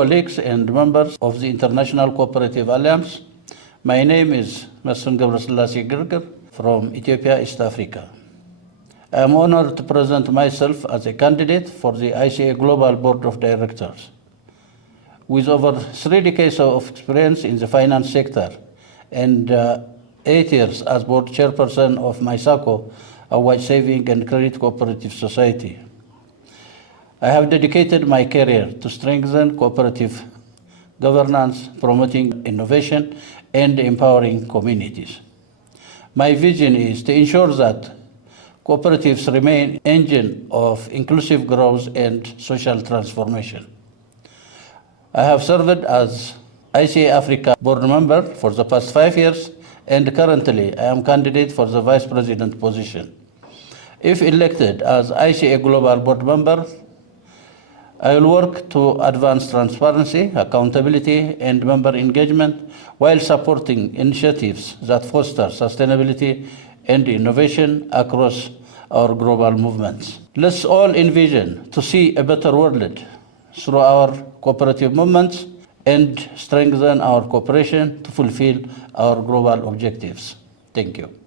colleagues and members of the International Cooperative Alliance, my name is Mesfin Gerger from Ethiopia, East Africa. I am honored to present myself as a candidate for the ICA Global Board of Directors. With over 3 decades of experience in the finance sector and 8 years as board chairperson of MySACO, a White Saving and Credit Cooperative Society, I have dedicated my career to strengthen cooperative governance, promoting innovation, and empowering communities. My vision is to ensure that cooperatives remain engine of inclusive growth and social transformation. I have served as ICA Africa board member for the past 5 years, and currently I am candidate for the vice president position. If elected as ICA Global Board member, I will work to advance transparency, accountability, and member engagement while supporting initiatives that foster sustainability and innovation across our global movements. Let's all envision to see a better world through our cooperative movements and strengthen our cooperation to fulfill our global objectives. Thank you.